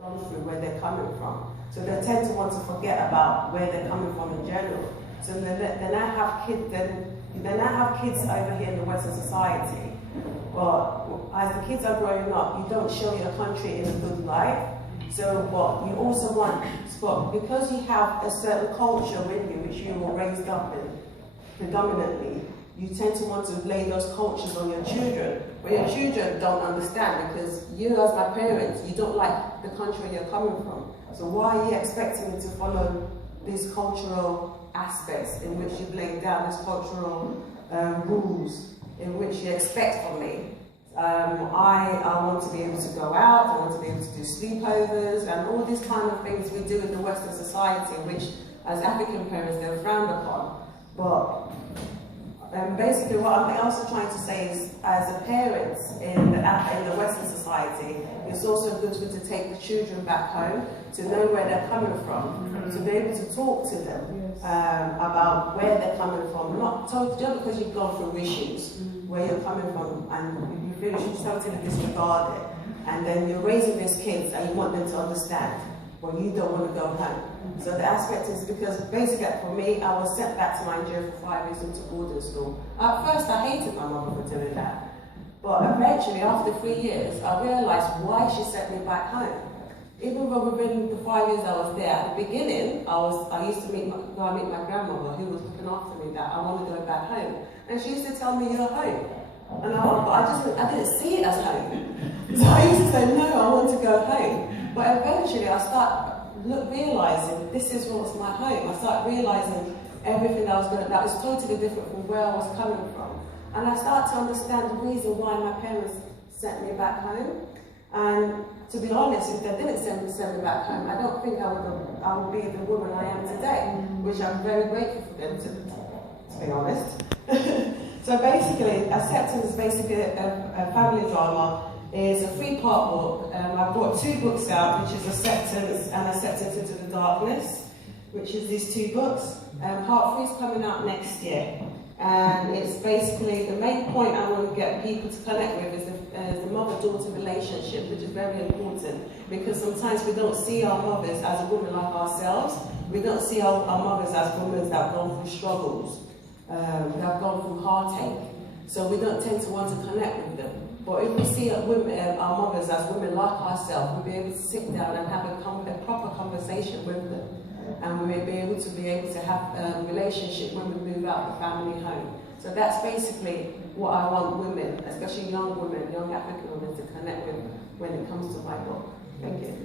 gone through where they're coming from. So they tend to want to forget about where they're coming from in general. So they now have kids. They now have kids over here in the Western society. But as the kids are growing up, you don't show your country in a good light. So what you also want, but because you have a certain culture with you, which you were raised up in predominantly, you tend to want to lay those cultures on your children. But your children don't understand, because you as my parents, you don't like the country you're coming from. So why are you expecting me to follow these cultural aspects in which you've laid down, these cultural rules in which you expect from me? I want to be able to go out, I want to be able to do sleepovers, and all these kind of things we do in the Western society, which as African parents they're frowned upon. But basically what I'm also trying to say is, as a parent in the Western society, it's also good to take the children back home, to know where they're coming from, to be able to talk to them about where they're coming from, not just because you've gone through issues, where you're coming from, and you feel you should totally disregard it, and then you're raising these kids and you want them to understand, well, you don't want to go home. So the aspect is, because basically for me, I was sent back to Nigeria for 5 years into boarding school. At first I hated my mother for doing that, but eventually after 3 years I realised why she sent me back home. Even though within the 5 years I was there, at the beginning I used to go and meet my grandmother, who was looking after me, that I want to go back home. And she used to tell me, you're home. And I didn't see it as home. So I used to say, no, I want to go home. But eventually I realising this is what's my home. I started realising everything that was totally different from where I was coming from. And I started to understand the reason why my parents sent me back home. And to be honest, if they didn't send me back home, I don't think I would be the woman I am today, which I'm very grateful for them to be honest. So basically, Acceptance is basically a family drama. It's a 3-part book. I've brought 2 books out, which is Acceptance and Acceptance into the Darkness, which is these 2 books. Part 3 is coming out next year. And it's basically, the main point I want to get people to connect with is the mother-daughter relationship, which is very important, because sometimes we don't see our mothers as a woman like ourselves. We don't see our mothers as women that have gone through struggles, that have gone through heartache. So we don't tend to want to connect with them. But if we see our mothers as women like ourselves, we'll be able to sit down and have a proper conversation with them. And we may be able to have a relationship when we move out the family home. So that's basically what I want women, especially young women, young African women, to connect with when it comes to my book. Thank you.